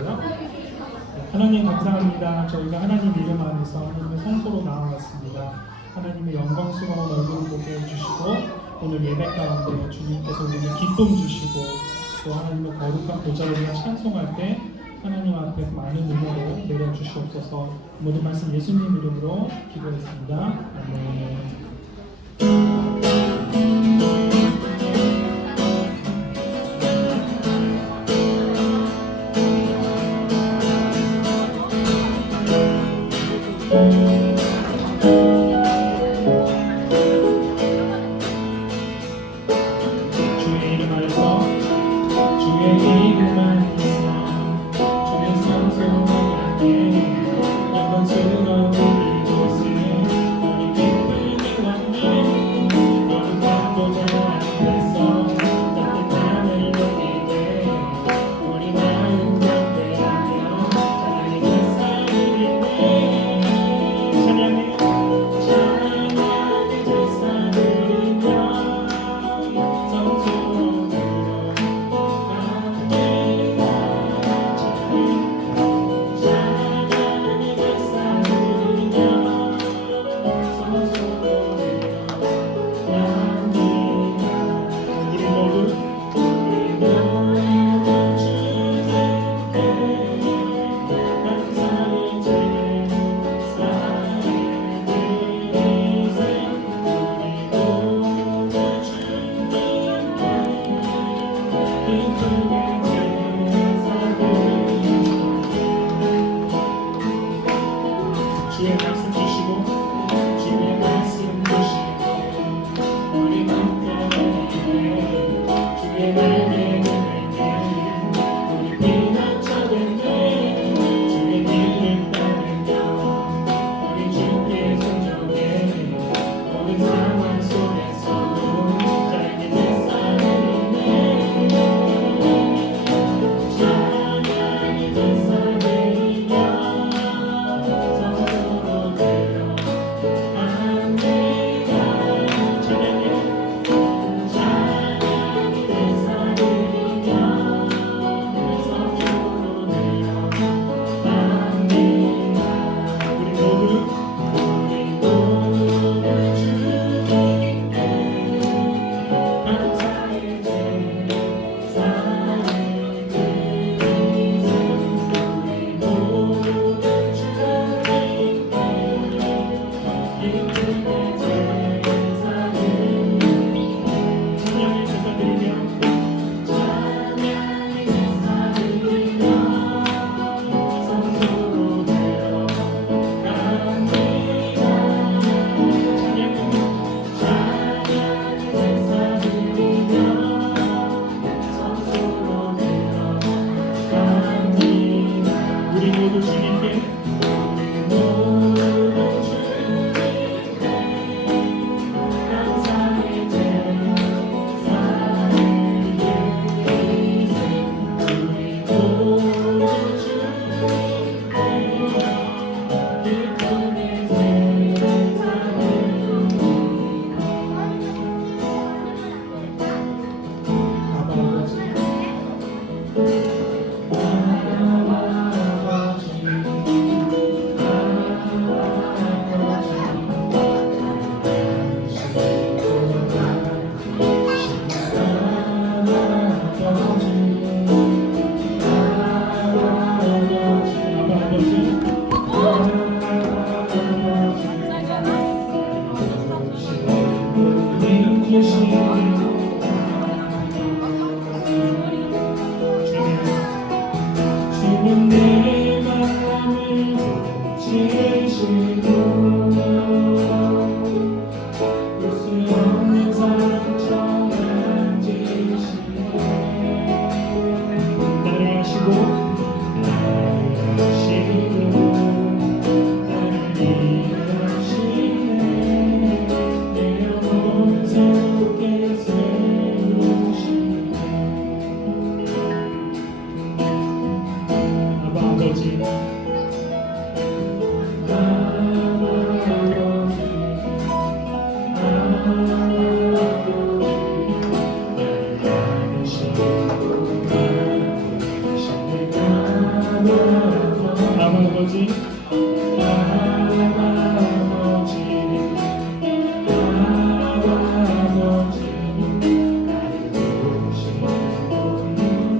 기도하고요. 하나님 감사합니다. 저희가 하나님 이름 안에서 하나님의 성소로 나아왔습니다. 하나님의 영광스러운 얼굴을 보게 해주시고 오늘 예배 가운데 주님께서 우리에게 기쁨 주시고 또 하나님의 거룩한 보좌를 우리가 찬송할 때 하나님 앞에 많은 은혜로 내려주시옵소서. 모든 말씀 예수님 이름으로 기도했습니다. 아멘. 주의 이름 안에서 주의 이름 안에서 주의 성소를 함께 영광스러운 이곳에 너희 기쁨이 왔네. 거룩한 보좌 앞에서 따뜻함을 느끼게 우리 마음 경배하며 하나님의 사랑이네. 찬양해요. 찬양의 제사 드리며 주의 말씀 주시고 주의 말씀 주시고 우리 함께 주의 말에 우리 피난처 됐네. 주의 길을 따르며 우리 주께 순종해. 모든 상황 속에서도 자기 제사를 있네.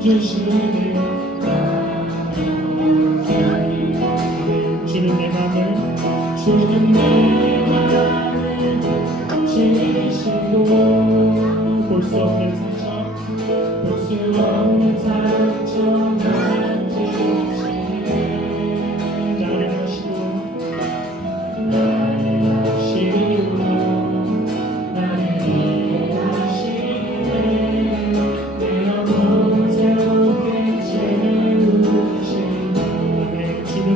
주시니 주는 내 맘을 지시고 볼 수 없는 상처 볼 수 없는 상처 만지시네 나를 하시고 나를 이해하시네 내 영혼 새롭게 채우시네 주는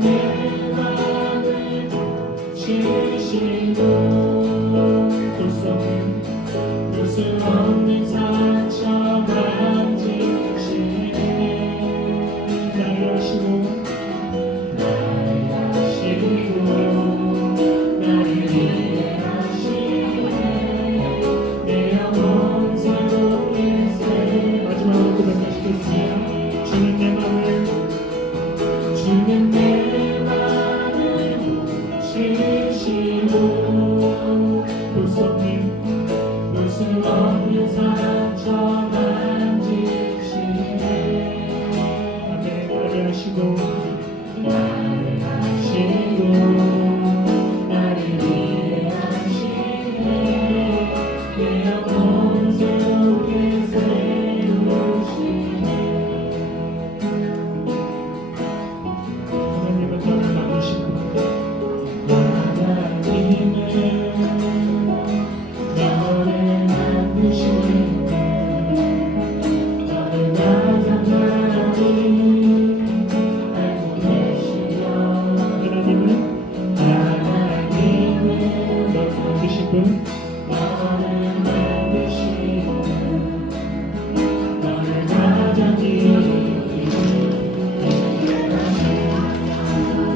내 맘을 지시고 볼 수 없는 상처 만지시네 나를 하시고 나를 이해하시네 내 영혼 새롭게 마지막으로 고백하시겠습니다. 주는 내 맘을 지시고 볼 수 없는 상처 만지시네 아멘 나를 하시고 나를 이해하시네 내 영혼 새롭게 세우시네 하나님은 너를 만드시고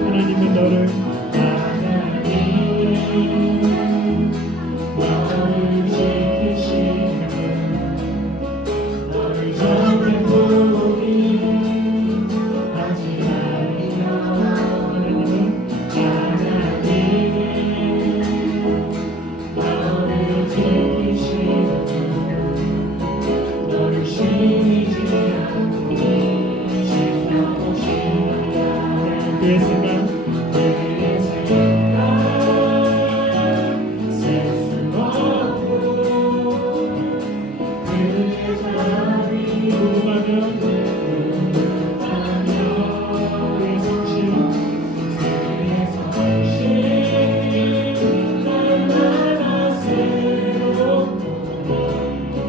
하나님은 너를 그의 생각 셀수 없고 그의 사랑이 궁금하면 그의 성실 날마다 새롭고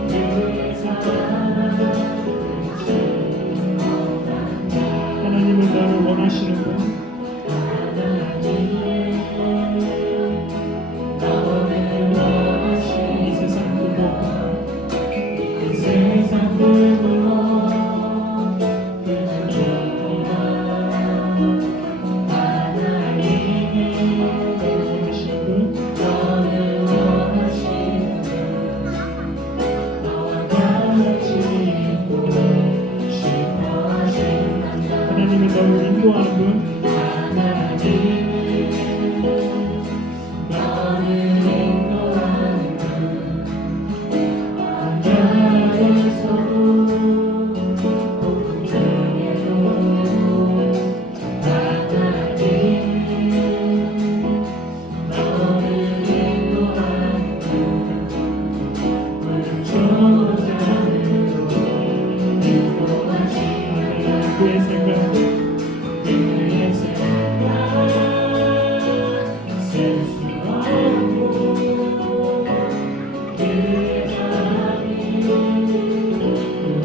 그의 사랑 하나님은 나를 원하시는 분 하나님은 너를 인도하는 분 그의 생각 셀수 없고 그의 사랑이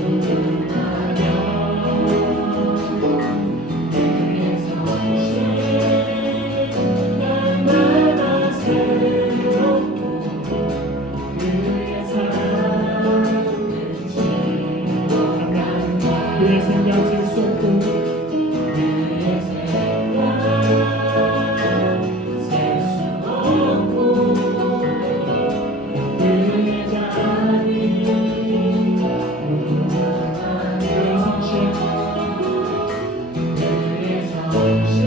궁금하며 그의 성실 날마다 새롭고 그의 사랑을 그의 생각 셀수 없고 그의 생각 셀수 없고 그의 자비 그의 성실 그의 성실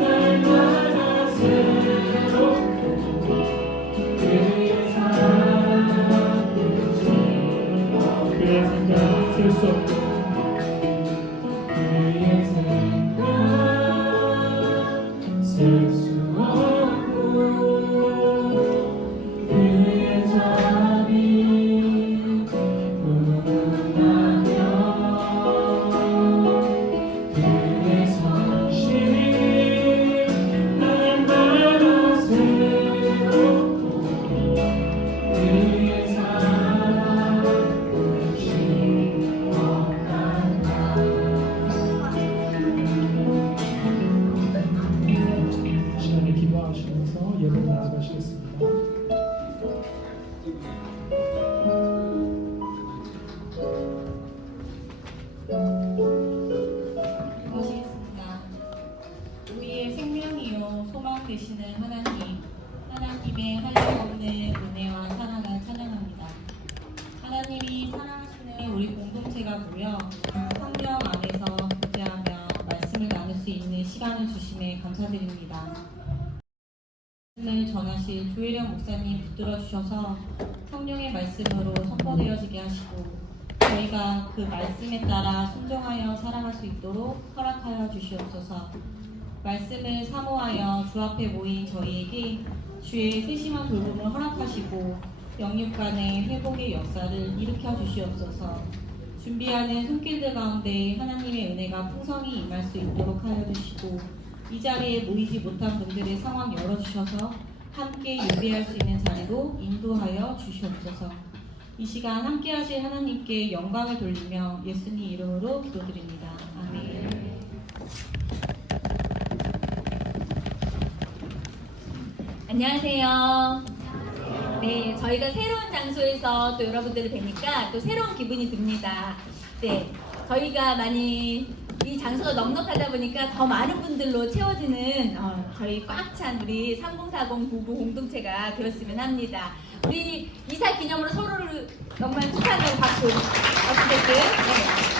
날마다 새롭고 그의 사랑을 없어. 그의 생각 셀수 없고 그의 자비 무궁하며 그의 성실이 날마다 새롭고 그의 사랑 끝이 없단다. 시간에 기도하시면서 예배를 나아가시겠습니다. 기도하시겠습니다. 우리의 생명이요 소망 되시는 하나님, 하나님의 한량없는 은혜와 사랑을 찬양합니다. 하나님이 사랑하시는 우리 공동체가 모여 성령 안에서 교제하며 말씀을 나눌 수 있는 시간을 주심에 감사드립니다. 말씀을 전하실 조혜령 목사님 붙들어 주셔서 성령의 말씀으로 선포되어지게 하시고 저희가 그 말씀에 따라 순종하여 살아갈 수 있도록 허락하여 주시옵소서. 말씀을 사모하여 주 앞에 모인 저희에게 주의 세심한 돌봄을 허락하시고 영육 간의 회복의 역사를 일으켜 주시옵소서. 준비하는 손길들 가운데 하나님의 은혜가 풍성히 임할 수 있도록 하여 주시고 이 자리에 모이지 못한 분들의 상황 열어주셔서 함께 예배할 수 있는 자리로 인도하여 주시옵소서. 이 시간 함께 하실 하나님께 영광을 돌리며 예수님 이름으로 기도드립니다. 아멘. 안녕하세요. 네, 저희가 새로운 장소에서 또 여러분들을 뵈니까 또 새로운 기분이 듭니다. 네, 저희가 많이 이 장소가 넉넉하다 보니까 더 많은 분들로 채워지는 저희 꽉 찬 우리 3040 부부 공동체가 되었으면 합니다. 우리 이사 기념으로 서로를 정말 축하한다고 박수. 어쨌든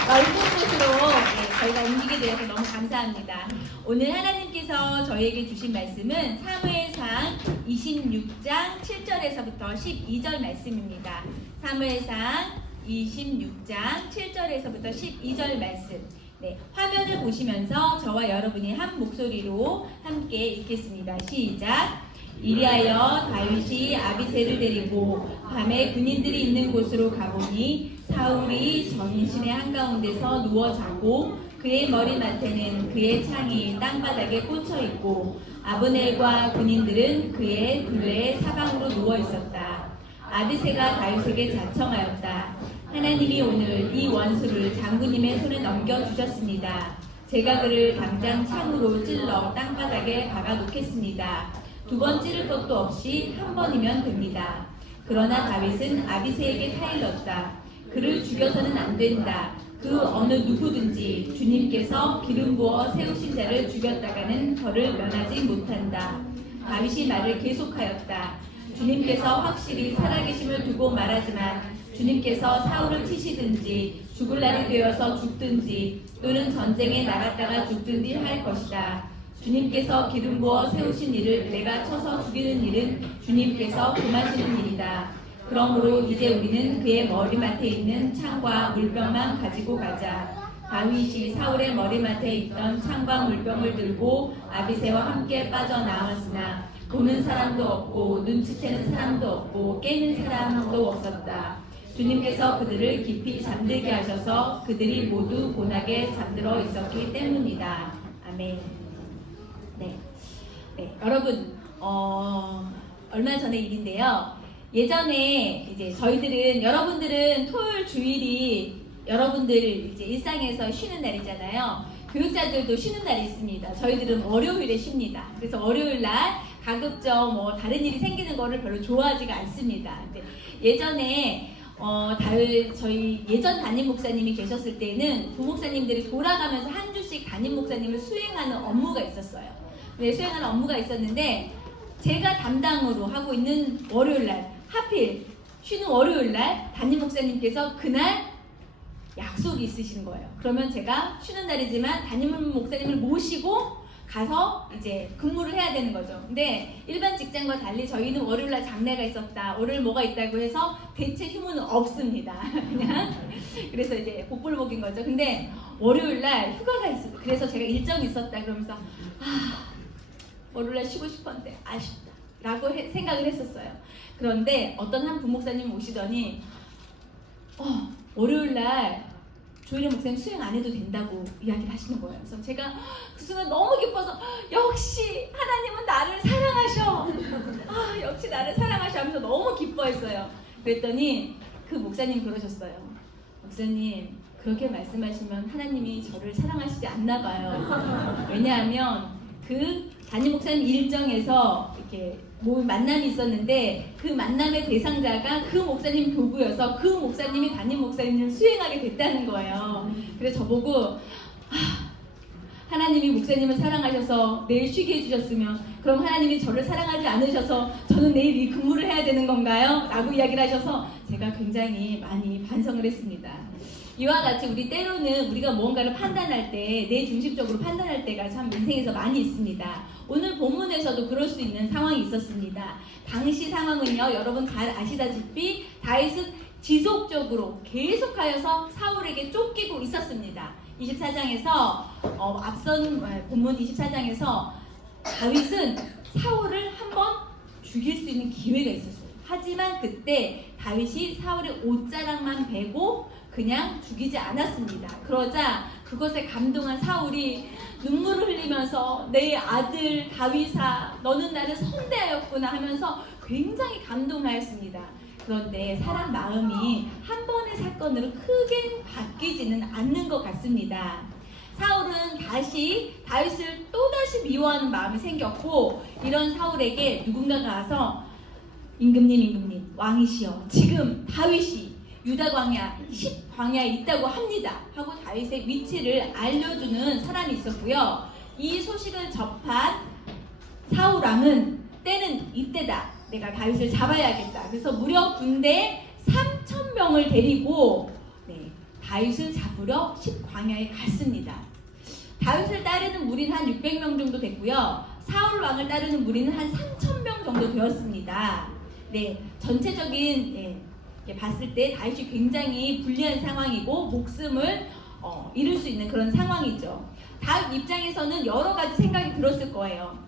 넓은 곳으로 저희가 옮기게 되어서 너무 감사합니다. 오늘 하나님께서 저희에게 주신 말씀은 사무엘상 26장 7절에서부터 12절 말씀입니다. 사무엘상 26장 7절에서부터 12절 말씀. 네, 화면을 보시면서 저와 여러분이 한 목소리로 함께 읽겠습니다. 시작. 이리하여 다윗이 아비새를 데리고 밤에 군인들이 있는 곳으로 가보니 사울이 전신의 한가운데서 누워 자고 그의 머리맡에는 그의 창이 땅바닥에 꽂혀 있고 아브넬과 군인들은 그의 둘레의 사방으로 누워 있었다. 아비새가 다윗에게 자청하였다. 하나님이 오늘 이 원수를 장군님의 손에 넘겨주셨습니다. 제가 그를 당장 창으로 찔러 땅바닥에 박아놓겠습니다. 두 번 찌를 것도 없이 한 번이면 됩니다. 그러나 다윗은 아비새에게 타일렀다. 그를 죽여서는 안 된다. 그 어느 누구든지 주님께서 기름 부어 세우신 자를 죽였다가는 저를 면하지 못한다. 다윗이 말을 계속하였다. 주님께서 확실히 살아계심을 두고 말하지만 주님께서 사울을 치시든지 죽을 날이 되어서 죽든지 또는 전쟁에 나갔다가 죽든지 할 것이다. 주님께서 기름 부어 세우신 일을 내가 쳐서 죽이는 일은 주님께서 금하시는 일이다. 그러므로 이제 우리는 그의 머리맡에 있는 창과 물병만 가지고 가자. 다윗이 사울의 머리맡에 있던 창과 물병을 들고 아비새와 함께 빠져나왔으나 보는 사람도 없고 눈치채는 사람도 없고 깨는 사람도 없었다. 주님께서 그들을 깊이 잠들게 하셔서 그들이 모두 곤하게 잠들어 있었기 때문이다. 아멘. 네, 여러분 얼마 전의 일인데요. 예전에 이제 저희들은 여러분들은 토요일 주일이 여러분들 이제 일상에서 쉬는 날이잖아요. 교육자들도 쉬는 날이 있습니다. 저희들은 월요일에 쉽니다. 그래서 월요일 날 가급적 뭐 다른 일이 생기는 거를 별로 좋아하지가 않습니다. 근데 예전에 저희 예전 담임 목사님이 계셨을 때는 부목사님들이 돌아가면서 한 주씩 담임 목사님을 수행하는 업무가 있었어요. 네, 수행하는 업무가 있었는데 제가 담당으로 하고 있는 월요일날 하필 쉬는 월요일날 담임 목사님께서 그날 약속이 있으신 거예요. 그러면 제가 쉬는 날이지만 담임 목사님을 모시고 가서 이제 근무를 해야 되는 거죠. 근데 일반 직장과 달리 저희는 월요일날 장례가 있었다, 월요일 뭐가 있다고 해서 대체 휴무는 없습니다. 그냥 그래서 이제 복불복인 거죠. 근데 월요일날 휴가가 있어요. 그래서 제가 일정이 있었다 그러면서 월요일날 쉬고 싶었는데 아쉽다 라고 생각을 했었어요. 그런데 어떤 한 부목사님 오시더니 월요일날 조일영 목사님 수행 안 해도 된다고 이야기를 하시는 거예요. 그래서 제가 그 순간 너무 기뻐서 역시 하나님은 나를 사랑하셔. 역시 나를 사랑하셔 하면서 너무 기뻐했어요. 그랬더니 그 목사님 그러셨어요. 목사님 그렇게 말씀하시면 하나님이 저를 사랑하시지 않나 봐요. 왜냐하면 그 담임 목사님 일정에서 이렇게 만남이 있었는데 그 만남의 대상자가 그 목사님 교구여서 그 목사님이 담임 목사님을 수행하게 됐다는 거예요. 그래서 저보고 하나님이 목사님을 사랑하셔서 내일 쉬게 해주셨으면 그럼 하나님이 저를 사랑하지 않으셔서 저는 내일 이 근무를 해야 되는 건가요? 라고 이야기를 하셔서 제가 굉장히 많이 반성을 했습니다. 이와 같이 우리 때로는 우리가 무언가를 판단할 때 내 중심적으로 판단할 때가 참 인생에서 많이 있습니다. 오늘 본문에서도 그럴 수 있는 상황이 있었습니다. 당시 상황은요, 여러분 잘 아시다시피 다윗은 지속적으로 계속하여서 사울에게 쫓기고 있었습니다. 24장에서 앞선 본문 24장에서 다윗은 사울을 한번 죽일 수 있는 기회가 있었어요. 하지만 그때 다윗이 사울의 옷자락만 베고 그냥 죽이지 않았습니다. 그러자 그것에 감동한 사울이 눈물을 흘리면서 내 아들 다윗아 너는 나를 선대하였구나 하면서 굉장히 감동하였습니다. 그런데 사람 마음이 한 번의 사건으로 크게 바뀌지는 않는 것 같습니다. 사울은 다시 다윗을 또다시 미워하는 마음이 생겼고 이런 사울에게 누군가가 와서 임금님 왕이시여 지금 다윗이 유다 광야 10광야에 있다고 합니다 하고 다윗의 위치를 알려주는 사람이 있었고요. 이 소식을 접한 사울 왕은 때는 이때다, 내가 다윗을 잡아야겠다. 그래서 무려 군대 3,000명을 데리고 다윗을 잡으러 10광야에 갔습니다. 다윗을 따르는 무리는 한 600명 정도 됐고요. 사울 왕을 따르는 무리는 한 3,000명 정도 되었습니다. 전체적인 봤을 때 다윗이 굉장히 불리한 상황이고 목숨을 잃을 수 있는 그런 상황이죠. 다윗 입장에서는 여러 가지 생각이 들었을 거예요.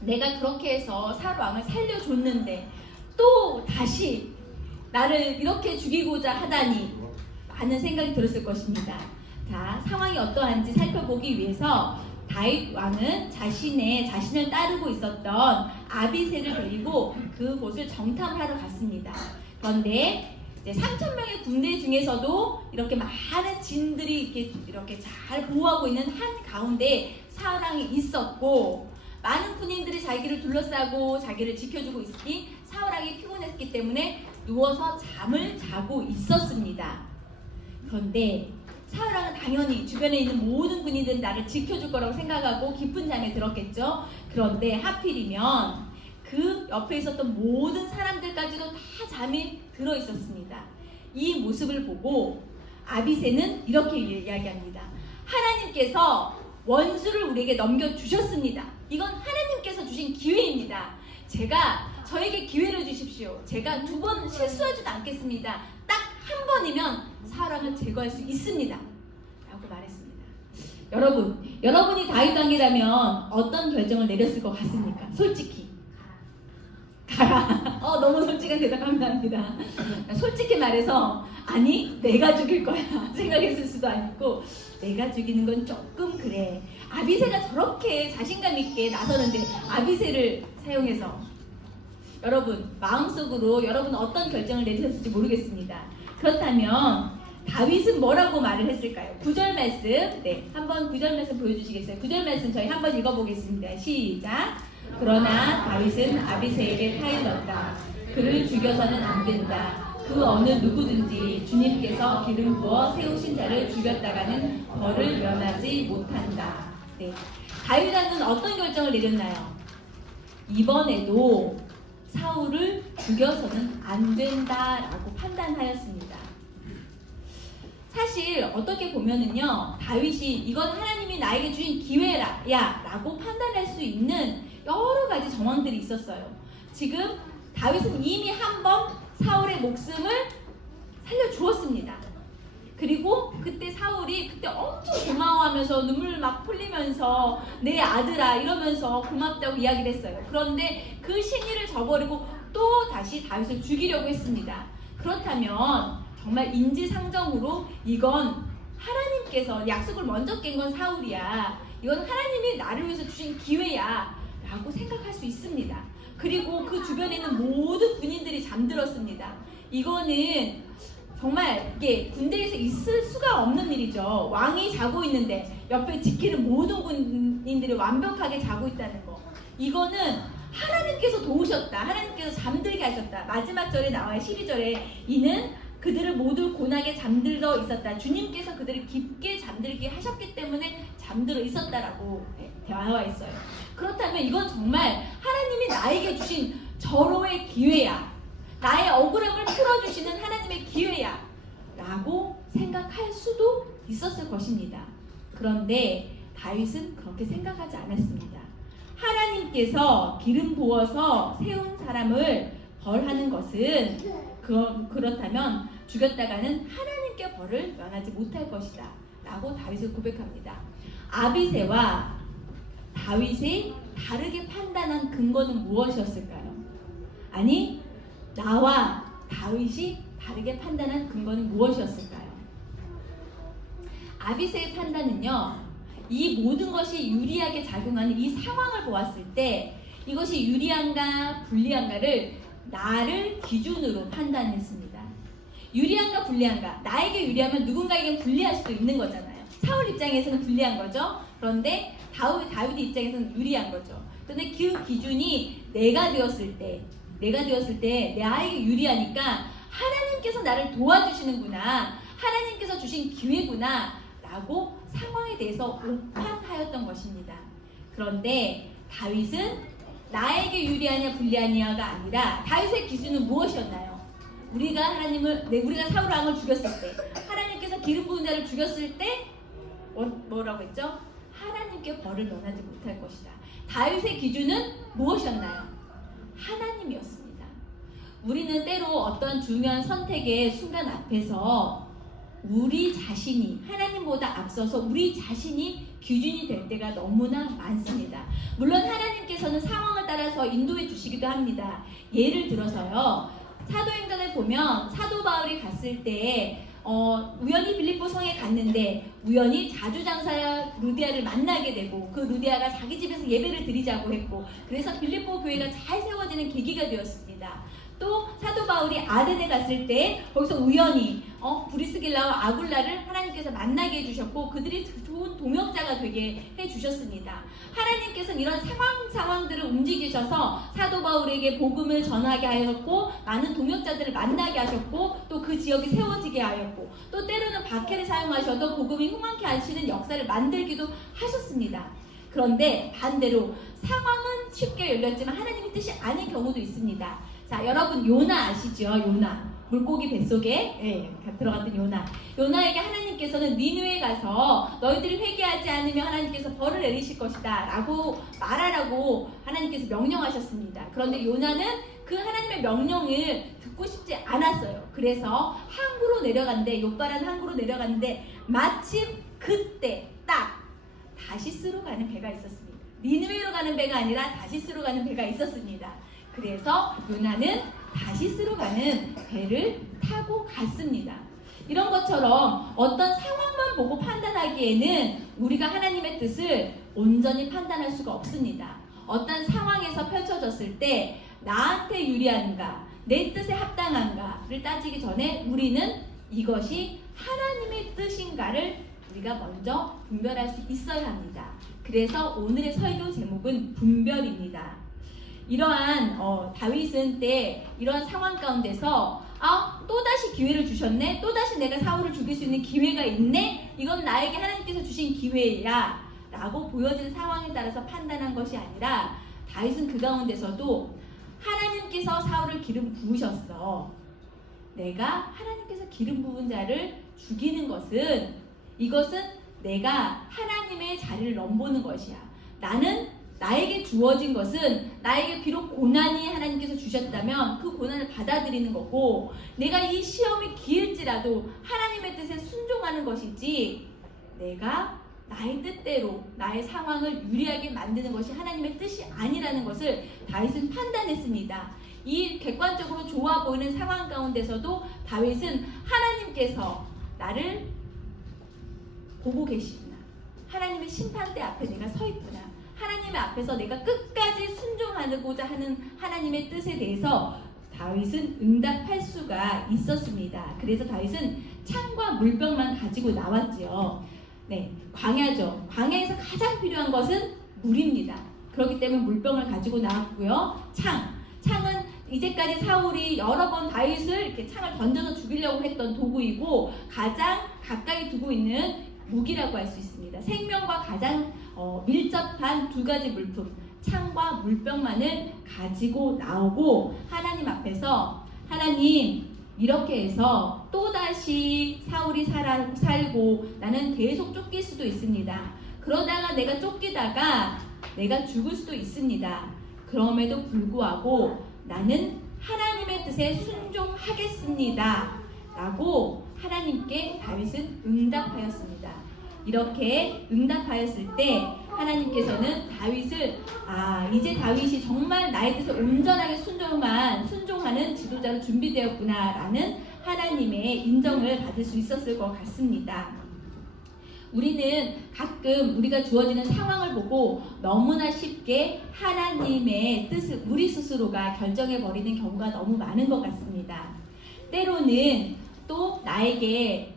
내가 그렇게 해서 사울 왕을 살려줬는데 또 다시 나를 이렇게 죽이고자 하다니 많은 생각이 들었을 것입니다. 자, 상황이 어떠한지 살펴보기 위해서 다윗 왕은 자신을 따르고 있었던 아비새를 데리고 그곳을 정탐하러 갔습니다. 그런데 3,000명의 군대 중에서도 이렇게 많은 진들이 이렇게 잘 보호하고 있는 한 가운데 사울 왕이 있었고 많은 군인들이 자기를 둘러싸고 자기를 지켜주고 있으니 사울 왕이 피곤했기 때문에 누워서 잠을 자고 있었습니다. 그런데 사울 왕은 당연히 주변에 있는 모든 군인들은 나를 지켜줄 거라고 생각하고 깊은 잠에 들었겠죠. 그런데 하필이면 그 옆에 있었던 모든 사람들까지도 다 잠이 들어 있었습니다. 이 모습을 보고 아비새는 이렇게 이야기합니다. 하나님께서 원수를 우리에게 넘겨주셨습니다. 이건 하나님께서 주신 기회입니다. 저에게 기회를 주십시오. 제가 2번 실수하지도 않겠습니다. 딱 한 번이면 사람을 제거할 수 있습니다. 라고 말했습니다. 여러분이 다윗 왕이라면 어떤 결정을 내렸을 것 같습니까? 솔직히. 가라. 너무 솔직한 대답 감사합니다. 솔직히 말해서 아니 내가 죽일 거야 생각했을 수도 있고 내가 죽이는 건 조금 그래. 아비새가 저렇게 자신감 있게 나서는데 아비새를 사용해서 여러분 마음속으로 여러분 어떤 결정을 내리셨을지 모르겠습니다. 그렇다면 다윗은 뭐라고 말을 했을까요? 9절 말씀 한번 9절 말씀 보여주시겠어요? 9절 말씀 저희 한번 읽어보겠습니다. 시작. 그러나 다윗은 아비새에게 칼을 넣었다. 그를 죽여서는 안 된다. 그 어느 누구든지 주님께서 기름 부어 세우신 자를 죽였다가는 벌을 면하지 못한다. 다윗 왕은 어떤 결정을 내렸나요? 이번에도 사울을 죽여서는 안 된다라고 판단하였습니다. 사실 어떻게 보면은요, 다윗이 이건 하나님이 하나님이 나에게 주신 기회야 라고 판단할 수 있는 여러 가지 정황들이 있었어요. 지금 다윗은 이미 한 번 사울의 목숨을 살려주었습니다. 그리고 그때 사울이 그때 엄청 고마워하면서 눈물 막 흘리면서 내 아들아 이러면서 고맙다고 이야기를 했어요. 그런데 그 신의를 저버리고 또 다시 다윗을 죽이려고 했습니다. 그렇다면 정말 인지상정으로 이건 하나님께서 약속을 먼저 깬 건 사울이야. 이건 하나님이 나를 위해서 주신 기회야 라고 생각할 수 있습니다. 그리고 그 주변에 있는 모든 군인들이 잠들었습니다. 이거는 정말 이게 군대에서 있을 수가 없는 일이죠. 왕이 자고 있는데 옆에 지키는 모든 군인들이 완벽하게 자고 있다는 거. 이거는 하나님께서 도우셨다. 하나님께서 잠들게 하셨다. 마지막 절에 나와요. 12절에 이는 그들을 모두 고나게 잠들어 있었다. 주님께서 그들을 깊게 잠들게 하셨기 때문에 잠들어 있었다라고 나와 있어요. 그렇다면 이건 정말 하나님이 나에게 주신 절호의 기회야. 나의 억울함을 풀어주시는 하나님의 기회야 라고 생각할 수도 있었을 것입니다. 그런데 다윗은 그렇게 생각하지 않았습니다. 하나님께서 기름 부어서 세운 사람을 벌하는 것은 그렇다면 죽였다가는 하나님께 벌을 면하지 못할 것이다 라고 다윗을 고백합니다. 아비새와 다윗이 다르게 판단한 근거는 무엇이었을까요? 아니, 나와 다윗이 다르게 판단한 근거는 무엇이었을까요? 아비새의 판단은요, 이 모든 것이 유리하게 작용하는 이 상황을 보았을 때 이것이 유리한가 불리한가를 나를 기준으로 판단했습니다. 유리한가 불리한가, 나에게 유리하면 누군가에게 불리할 수도 있는 거잖아요. 사울 입장에서는 불리한 거죠. 그런데 다윗 입장에서는 유리한 거죠. 그런데 그 기준이 내가 되었을 때 나에게 유리하니까 하나님께서 나를 도와주시는구나, 하나님께서 주신 기회구나 라고 상황에 대해서 오판하였던 것입니다. 그런데 다윗은 나에게 유리하냐 불리하냐가 아니라 다윗의 기준은 무엇이었나요? 우리가 사울 왕을 죽였을 때, 하나님께서 기름 부은 자를 죽였을 때 뭐라고 했죠? 하나님께 벌을 면하지 못할 것이다. 다윗의 기준은 무엇이었나요? 하나님이었습니다. 우리는 때로 어떤 중요한 선택의 순간 앞에서 우리 자신이 하나님보다 앞서서 우리 자신이 기준이 될 때가 너무나 많습니다. 물론 하나님께서는 상황을 따라서 인도해 주시기도 합니다. 예를 들어서요, 사도행전을 보면 사도 바울이 갔을 때 우연히 빌립보 성에 갔는데 우연히 자주장사 루디아를 만나게 되고 그 루디아가 자기 집에서 예배를 드리자고 했고 그래서 빌립보 교회가 잘 세워지는 계기가 되었습니다. 또 사도 바울이 아덴에 갔을 때 거기서 우연히 브리스길라와 아굴라를 하나님께서 만나게 해주셨고 그들이 좋은 동역자가 되게 해주셨습니다. 하나님께서는 이런 상황들을 움직이셔서 사도 바울에게 복음을 전하게 하셨고 많은 동역자들을 만나게 하셨고 또 그 지역이 세워지게 하였고 또 때로는 박해를 사용하셔도 복음이 흥황케 하시는 역사를 만들기도 하셨습니다. 그런데 반대로 상황은 쉽게 열렸지만 하나님의 뜻이 아닌 경우도 있습니다. 자, 여러분 요나 아시죠? 요나. 물고기 뱃속에 들어갔던 요나에게 하나님께서는 니느웨에 가서 너희들이 회개하지 않으면 하나님께서 벌을 내리실 것이다 라고 말하라고 하나님께서 명령하셨습니다. 그런데 요나는 그 하나님의 명령을 듣고 싶지 않았어요. 그래서 항구로 내려갔는데 욥바라는 항구로 내려갔는데 마침 그때 딱 다시스로 가는 배가 있었습니다. 니느웨로 가는 배가 아니라 다시스로 가는 배가 있었습니다. 그래서 요나는 다시스로 가는 배를 타고 갔습니다. 이런 것처럼 어떤 상황만 보고 판단하기에는 우리가 하나님의 뜻을 온전히 판단할 수가 없습니다. 어떤 상황에서 펼쳐졌을 때 나한테 유리한가, 내 뜻에 합당한가를 따지기 전에 우리는 이것이 하나님의 뜻인가를 우리가 먼저 분별할 수 있어야 합니다. 그래서 오늘의 설교 제목은 분별입니다. 이러한 다윗은 때 이러한 상황 가운데서 또다시 기회를 주셨네, 또다시 내가 사울을 죽일 수 있는 기회가 있네, 이건 나에게 하나님께서 주신 기회야 라고 보여진 상황에 따라서 판단한 것이 아니라 다윗은 그 가운데서도 하나님께서 사울을 기름 부으셨어, 내가 하나님께서 기름 부은 자를 죽이는 것은 이것은 내가 하나님의 자리를 넘보는 것이야. 나는 나에게 주어진 것은 나에게 비록 고난이 하나님께서 주셨다면 그 고난을 받아들이는 거고, 내가 이 시험이 길지라도 하나님의 뜻에 순종하는 것이지, 내가 나의 뜻대로 나의 상황을 유리하게 만드는 것이 하나님의 뜻이 아니라는 것을 다윗은 판단했습니다. 이 객관적으로 좋아 보이는 상황 가운데서도 다윗은 하나님께서 나를 보고 계시구나, 하나님의 심판대 앞에 내가 서 있구나, 하나님의 앞에서 내가 끝까지 순종하고자 하는 하나님의 뜻에 대해서 다윗은 응답할 수가 있었습니다. 그래서 다윗은 창과 물병만 가지고 나왔지요. 네, 광야죠. 광야에서 가장 필요한 것은 물입니다. 그렇기 때문에 물병을 가지고 나왔고요. 창은 이제까지 사울이 여러 번 다윗을 이렇게 창을 던져서 죽이려고 했던 도구이고, 가장 가까이 두고 있는 무기라고 할 수 있습니다. 생명과 가장 밀접한 두 가지 물품, 창과 물병만을 가지고 나오고, 하나님 앞에서 하나님, 이렇게 해서 또다시 사울이 살고 나는 계속 쫓길 수도 있습니다. 그러다가 내가 쫓기다가 내가 죽을 수도 있습니다. 그럼에도 불구하고 나는 하나님의 뜻에 순종하겠습니다 라고 하나님께 다윗은 응답하였습니다. 이렇게 응답하였을 때 하나님께서는 다윗을 이제 다윗이 정말 나의 뜻에 온전하게 순종하는 지도자로 준비되었구나 라는 하나님의 인정을 받을 수 있었을 것 같습니다. 우리는 가끔 우리가 주어지는 상황을 보고 너무나 쉽게 하나님의 뜻을 우리 스스로가 결정해버리는 경우가 너무 많은 것 같습니다. 때로는 또 나에게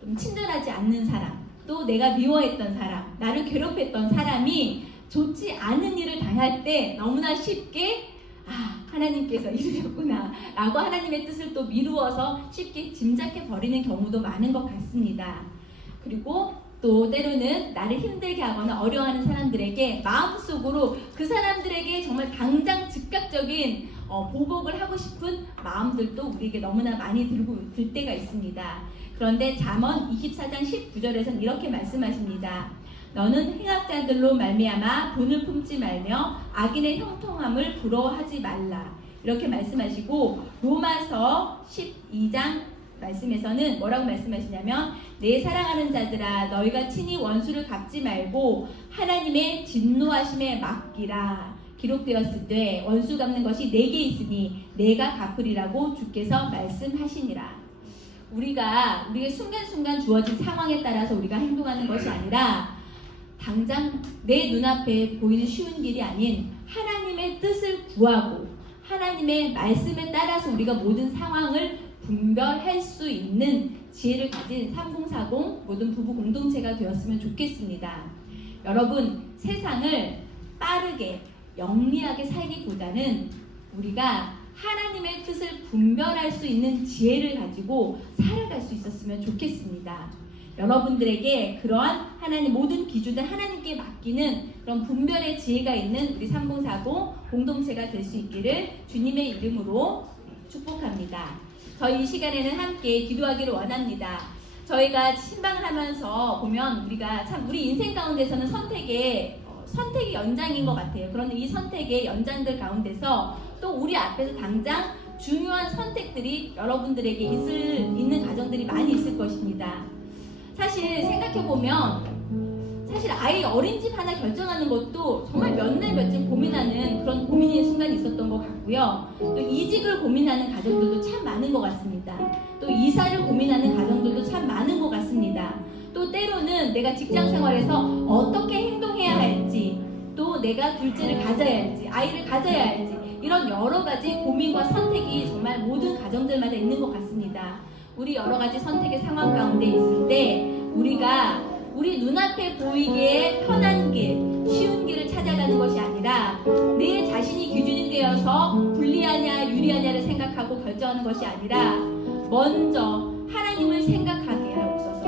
좀 친절하지 않는 사람, 또 내가 미워했던 사람, 나를 괴롭혔던 사람이 좋지 않은 일을 당할 때 너무나 쉽게 하나님께서 이러셨구나 라고 하나님의 뜻을 또 미루어서 쉽게 짐작해 버리는 경우도 많은 것 같습니다. 그리고 또 때로는 나를 힘들게 하거나 어려워하는 사람들에게 마음속으로 그 사람들에게 정말 당장 즉각적인 보복을 하고 싶은 마음들도 우리에게 너무나 많이 들 때가 있습니다. 그런데 잠언 24장 19절에서는 이렇게 말씀하십니다. 너는 행악자들로 말미암아 분을 품지 말며 악인의 형통함을 부러워하지 말라. 이렇게 말씀하시고, 로마서 12장 말씀에서는 뭐라고 말씀하시냐면, 내 사랑하는 자들아 너희가 친히 원수를 갚지 말고 하나님의 진노하심에 맡기라. 기록되었을 때 원수 갚는 것이 내게 있으니 내가 갚으리라고 주께서 말씀하시니라. 우리가 순간순간 주어진 상황에 따라서 우리가 행동하는 것이 아니라 당장 내 눈앞에 보이는 쉬운 길이 아닌 하나님의 뜻을 구하고 하나님의 말씀에 따라서 우리가 모든 상황을 분별할 수 있는 지혜를 가진 3040 모든 부부 공동체가 되었으면 좋겠습니다. 여러분, 세상을 빠르게 영리하게 살기보다는 우리가 하나님의 뜻을 분별할 수 있는 지혜를 가지고 살아갈 수 있었으면 좋겠습니다. 여러분들에게 그러한 하나님 모든 기준을 하나님께 맡기는 그런 분별의 지혜가 있는 우리 3040 공동체가 될 수 있기를 주님의 이름으로 축복합니다. 저희 이 시간에는 함께 기도하기를 원합니다. 저희가 신방을 하면서 보면 우리가 참 우리 인생 가운데서는 선택의 연장인 것 같아요. 그런데 이 선택의 연장들 가운데서 또 우리 앞에서 당장 중요한 선택들이 여러분들에게 있는 가정들이 많이 있을 것입니다. 사실 생각해보면 아이 어린이집 하나 결정하는 것도 정말 몇 날 며칠 고민하는 그런 고민의 순간이 있었던 것 같고요. 또 이직을 고민하는 가정들도 참 많은 것 같습니다. 또 이사를 고민하는 가정들도 참 많은 것 같습니다. 또 때로는 내가 직장 생활에서 어떻게 행동해야 할지, 또 내가 둘째를 가져야 할지, 아이를 가져야 할지, 이런 여러 가지 고민과 선택이 정말 모든 가정들마다 있는 것 같습니다. 우리 여러 가지 선택의 상황 가운데 있을 때 우리가 우리 눈앞에 보이기에 편한 길, 쉬운 길을 찾아가는 것이 아니라 내 자신이 기준이 되어서 불리하냐 유리하냐를 생각하고 결정하는 것이 아니라 먼저 하나님을 생각하게 하옵소서,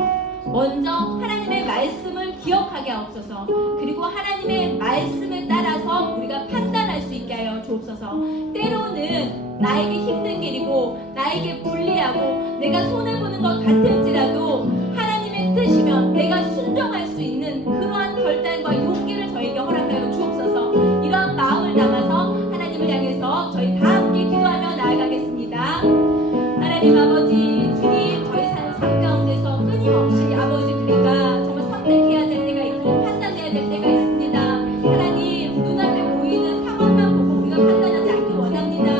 먼저 하나님의 말씀을 기억하게 하옵소서, 그리고 하나님의 말씀에 따라서 우리가 판단할 수 있게 하여 주옵소서. 때로는 나에게 힘든 길이고 나에게 불리하고 내가 손해보는 것 같을지라도 하나님의 뜻이면 내가 순종할 수 있는 그러한 결단과 용기를 저에게 허락하여 주옵소서. 이런 마음을 담아서 하나님을 향해서 저희 다 함께 기도하며 나아가겠습니다. 하나님 아버지, 주님, 저희 사는 삶 가운데서 끊임없이 아버지 우리가 정말 선택해야 될 때가 있고 판단해야 될 때가 있습니다. 하나님, 눈앞에 보이는 상황만 보고 우리가 판단하지 않기 원합니다.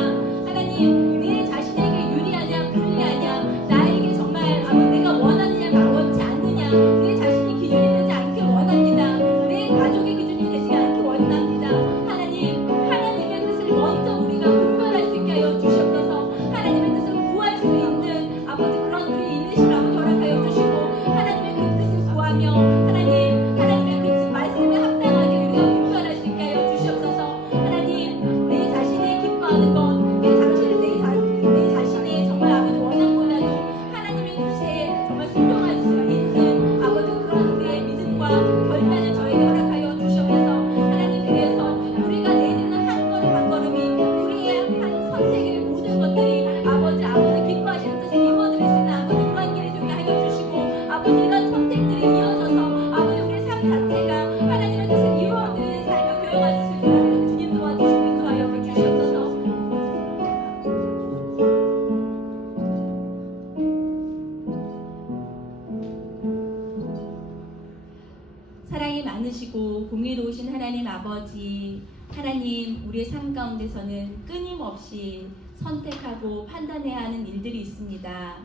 하나님, 내 자신에게 유리하냐 불리하냐, 나에게 정말 내가 원하느냐 원치 않느냐, 내 자신이 기준이 되지 않길 원합니다. 내 가족의 기준이 되지 않길 원합니다. 하나님, 하나님의 뜻을 먼저 우리가 분별할 수 있게 하여 주시옵소서. 하나님의 뜻을 구할 수 있는 아버지 그런 우리 인내심을 아버지 허락하여 주시고, 하나님의 그 뜻을 구하며 하나님의 그 말씀에 합당하게 우리가 분별할 수 있게 하여 주시옵소서. 하나님, 내 자신이 기뻐하는 것, 내 자신의 정말 아버지 원함보다도 하나님의 뜻에 정말 순종할 수 있는 아버지 그런 우리의 믿음과 결단을 저에게 허락하여 주시옵소서. 하나님, 그래서 우리가 내딛는 한 걸음 한 걸음이 우리의 한 선택의 모든 것들이 아버지 기뻐하시는 뜻을 이루어드릴 수 있는 아버지 그런 길이 되게 하여 주시고, 아버지 이런 선택들이 이어져서 아버지 우리의 삶 자체가 하나님의 뜻을 이루어드리는 삶을 교용할 수 있는 주님 도와주시고 인도하여 주시옵소서. 사랑이 많으시고 공의로우신 하나님 아버지, 하나님, 우리의 삶 가운데서는 끊임없이 선택하고 판단해야 하는 일들이 있습니다.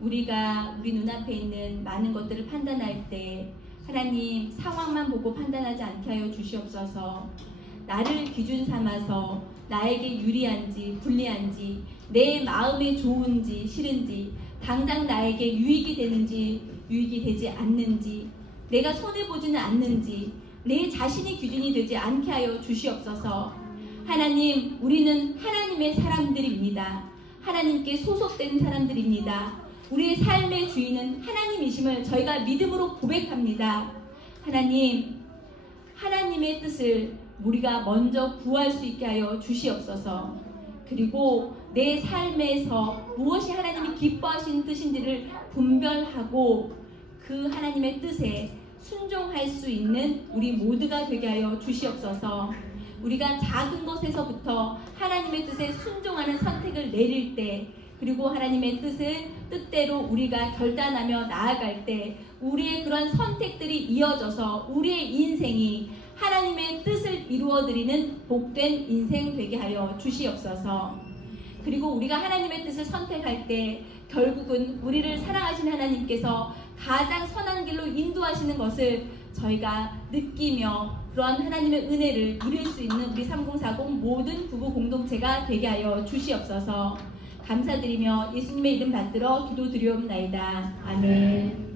우리가 우리 눈앞에 있는 많은 것들을 판단할 때 하나님, 상황만 보고 판단하지 않게 하여 주시옵소서. 나를 기준 삼아서 나에게 유리한지 불리한지, 내 마음에 좋은지 싫은지, 당장 나에게 유익이 되는지 유익이 되지 않는지, 내가 손해보지는 않는지, 내 자신이 기준이 되지 않게 하여 주시옵소서. 하나님, 우리는 하나님의 사람들입니다. 하나님께 소속된 사람들입니다. 우리의 삶의 주인은 하나님이심을 저희가 믿음으로 고백합니다. 하나님, 하나님의 뜻을 우리가 먼저 구할 수 있게 하여 주시옵소서. 그리고 내 삶에서 무엇이 하나님이 기뻐하시는 뜻인지를 분별하고 그 하나님의 뜻에 순종할 수 있는 우리 모두가 되게 하여 주시옵소서. 우리가 작은 것에서부터 하나님의 뜻에 순종하는 선택을 내릴 때, 그리고 하나님의 뜻대로 우리가 결단하며 나아갈 때 우리의 그런 선택들이 이어져서 우리의 인생이 하나님의 뜻을 이루어드리는 복된 인생 되게 하여 주시옵소서. 그리고 우리가 하나님의 뜻을 선택할 때 결국은 우리를 사랑하시는 하나님께서 가장 선한 길로 인도하시는 것을 저희가 느끼며 그러한 하나님의 은혜를 누릴 수 있는 우리 3040 모든 부부 공동체가 되게 하여 주시옵소서. 감사드리며 예수님의 이름 받들어 기도드리옵나이다. 아멘.